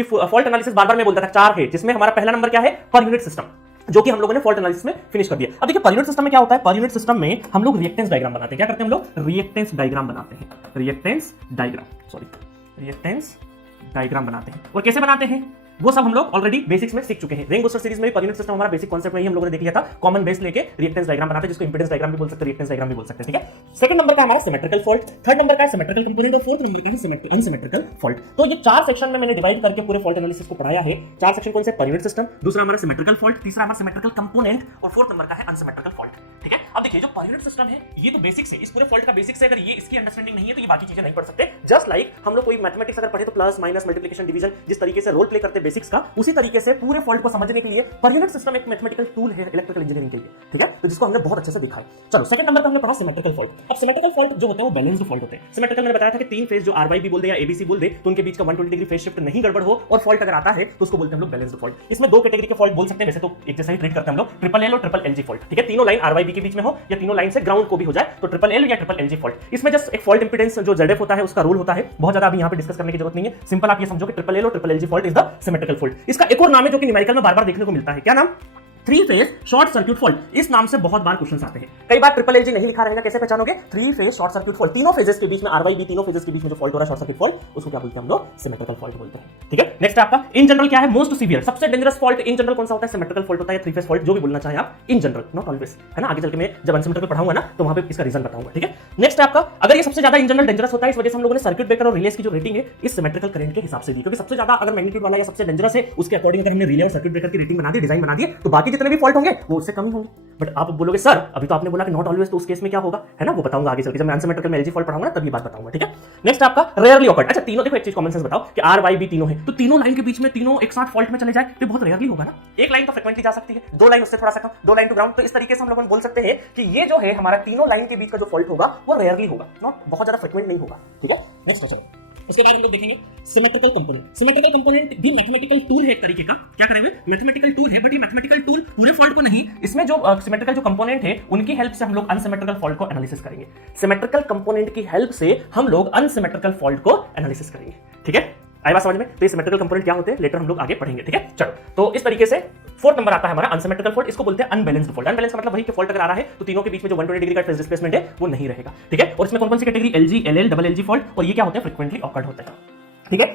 कि fault analysis बार बार मैं बोलता था 4 है, जिसमें हमारा पहला नंबर क्या है, पर यूनिट सिस्टम, जो कि हम लोगों ने फॉल्ट एनालिसिस में फिनिश कर दिया। अब देखिए पर यूनिट सिस्टम में क्या होता है, पर यूनिट सिस्टम में हम लोग रिएक्टेंस डायग्राम बनाते हैं। क्या करते हैं हम लोग, रिएक्टेंस डायग्राम बनाते हैं, रिएक्टेंस डायग्राम बनाते हैं। और कैसे बनाते हैं वो सब हम लोग ऑलरेडी बेसिक्स में सीख चुके हैं। रेंग बूस्टर सीरीज में पर यूनिट सिस्टम हमारा बेसिक कांसेप्ट में ही हम लोगों ने देख लिया था। कॉमन बेस लेके रिएक्टेंस डायग्राम बनाते हैं, जिसको इंपेडेंस डायग्राम भी बोल सकते हैं, रिएक्टेंस डायग्राम भी बोल सकते हैं, ठीक है। सेकंड नंबर का हमारा सिमेट्रिकल फॉल्ट, थर्ड नंबर का है सिमेट्रिकल कंपोनेंट और फोर्थ नंबर का है अनसिमेट्रिकल फॉल्ट। तो ये 4 सेक्शन में मैंने डिवाइड करके पूरे फॉल्ट एनालिसिस को पढ़ाया है। 4 सेक्शन कौन से, पर यूनिट सिस्टम, दूसरा हमारा सिमेट्रिकल फॉल्ट, तीसरा हमारा सिमेट्रिकल कंपोनेंट और फोर्थ नंबर का है अनसिमेट्रिकल फॉल्ट, ठीक है। अब देखिए जो पर यूनिट सिस्टम है ये तो बेसिक्स है, इस पूरे फॉल्ट का बेसिक्स है। अगर ये इसकी अंडरस्टैंडिंग नहीं है तो ये बाकी चीजें नहीं पढ़ सकते। जस्ट लाइक हम लोग कोई मैथमेटिक्स अगर पढ़े तो प्लस माइनस मल्टीप्लिकेशन डिवीजन जिस तरीके से रोल प्ले करते हैं बेसिक्स का, उसी तरीके से पूरे फॉल्ट को समझने के लिए पर यूनिट सिस्टम एक मैथमेटिकल टूल है इलेक्ट्रिकल इंजीनियरिंग के लिए, ठीक है। तो जिसको हमने बहुत अच्छे से देखा है। चलो सेकंड नंबर पर हमने पढ़ा सिमेट्रिकल फॉल्ट। अब सिमेट्रिकल फॉल्ट जो होते हैं वो बैलेंस्ड फॉल्ट होते हैं। सिमेट्रिकल मैंने बताया था कि 3 फेज जो आरवाई भी बोल दे या एबीसी बोल दे तो उनके बीच का 120 डिग्री फेज शिफ्ट नहीं गड़बड़ हो और फॉल्ट अगर आता है तो उसको बोलते हैं हम लोग बैलेंस्ड फॉल्ट। इसमें 2 कैटेगरी के फॉल्ट बोल सकते हैं, वैसे तो एक जैसा ही ट्रीट करते हैं हम लोग, ट्रिपल एल और ट्रिपल एलजी फॉल्ट, ठीक है। तीनों लाइन आरवाईबी के बीच में हो या तीनों लाइन से ग्राउंड को भी हो जाए तो ट्रिपल एल या ट्रिपल एलजी फॉल्ट। इसमें जस्ट एक फॉल्ट इंपेडेंस जो जेडएफ होता है उसका रूल होता है, बहुत ज्यादा अभी यहां पे डिस्कस करने की जरूरत नहीं है। सिंपल आप ये समझो कि ट्रिपल एल और triple LG fault is the symmetrical fault. इसका एक और नाम है जो कि न्यूमेरिकल में बार-बार देखने को मिलता है, क्या नाम, 3 फेज शॉर्ट सर्किट फॉल्ट। इस नाम से बहुत बार क्वेश्चंस आते हैं। कई बार ट्रिपल एलजी नहीं लिखा रहेगा, कैसे पहचानोगे, 3 फेज शॉर्ट सर्किट फॉल्ट, तीनों फेजेस के बीच में आरवाईबी, तीनों फेजेस के बीच में जो फॉल्ट हो रहा है शॉर्ट सर्किट फॉल्ट, उसको क्या बोलते हैं हम लोग, सिमेट्रिकल फॉल्ट बोलते हैं, ठीक है। नेक्स्ट आपका इन जनरल क्या है, मोस्ट सीवियर, सबसे डेंजरस फॉल्ट इन जनरल कौन सा होता है, सिमेट्रिकल फॉल्ट होता है, 3 फेज फॉल्ट, जो भी बोलना चाहे आप, इन जनरल, नॉट ऑलवेज, है ना। आगे चल के मैं जब अनसिमेट्रिकल पढ़ाऊंगा ना तो वहां पे इसका रीजन बताऊंगा, ठीक है। नेक्स्ट आपका अगर ये सबसे ज्यादा इन जनरल डेंजरस होता है, इस वजह से हम लोगों ने सर्किट ब्रेकर और रिलेस की जो रेटिंग है इस सिमेट्रिकल करंट के हिसाब से दी, क्योंकि सबसे ज्यादा अगर मैग्नीट्यूड वाला या सबसे डेंजरस है उसके अकॉर्डिंग अगर हमने रिले और सर्किट ब्रेकर की रेटिंग बना दी, डिजाइन बना दी, तो बाकी जितने भी फॉल्ट होंगे वो उससे कम ही होंगे। बट आप बोलोगे सर अभी तो आपने बोला कि नॉट ऑलवेज, तो उस केस में क्या होगा, है ना, वो बताऊंगा आगे चल के जब मैं अनसिमेट्रिकल में एलजी फॉल्ट पढ़ाऊंगा ना तब ये बात बताऊंगा, ठीक है। नेक्स्ट आपका रेयरली ऑकर्ड। अच्छा तीनों देखो एक चीज कॉमन सेंस बताओ कि आर वाई बी तीनों है तो तीनों लाइन के बीच में तीनों एक साथ फॉल्ट में चले जाए तो बहुत रेयरली होगा ना। एक लाइन तो फ्रीक्वेंटली जा सकती है, 2 लाइन उससे थोड़ा सा कम, 2 लाइन टू ग्राउंड, तो इस तरीके से हम लोग बोल सकते हैं कि ये जो है हमारा तीनों लाइन के बीच का जो फॉल्ट होगा वो रेयरली होगा, नॉट बहुत ज्यादा फ्रीक्वेंट नहीं होगा, ठीक है। नेक्स्ट क्वेश्चन, उसके बाद हम लोग देखेंगे सिमेट्रिकल कंपोनेंट। सिमेट्रिकल कंपोनेंट भी मैथमेटिकल टूल है एक तरीके का, क्या करेंगे, मैथमेटिकल टूल है, बट ये मैथमेटिकल टूल पूरे फॉल्ट को नहीं, इसमें जो सिमेट्रिकल जो कंपोनेंट है उनकी हेल्प से हम लोग अनसिमेट्रिकल फॉल्ट को एनालिसिस करेंगे। सिमेट्रिकल कंपोनेंट की हेल्प से हम लोग अनसिमेट्रिकल फॉल्ट को एनालिसिस करेंगे, ठीक है। आई बात समझ में, तो ये सिमेट्रिकल कंपोनेंट क्या होते हैं लेटर हम लोग आगे पढ़ेंगे, ठीक है। चलो तो इस तरीके से फोर्थ नंबर आता है हमारा अनसिमेट्रिकल फॉल्ट, इसको बोलते हैं अनबैलेंस्ड फॉल्ट। अनबैलेंस्ड मतलब वही कि फॉल्ट अगर आ रहा है तो तीनों के बीच में जो 120 डिग्री का फेज डिस्प्लेसमेंट है वो नहीं रहेगा, ठीक है। और इसमें कौन कौन सी category, LG, LL, double LG fault, और ये क्या होते हैं, फ्रीक्वेंटली ऑकर्ड होते हैं, ठीक है।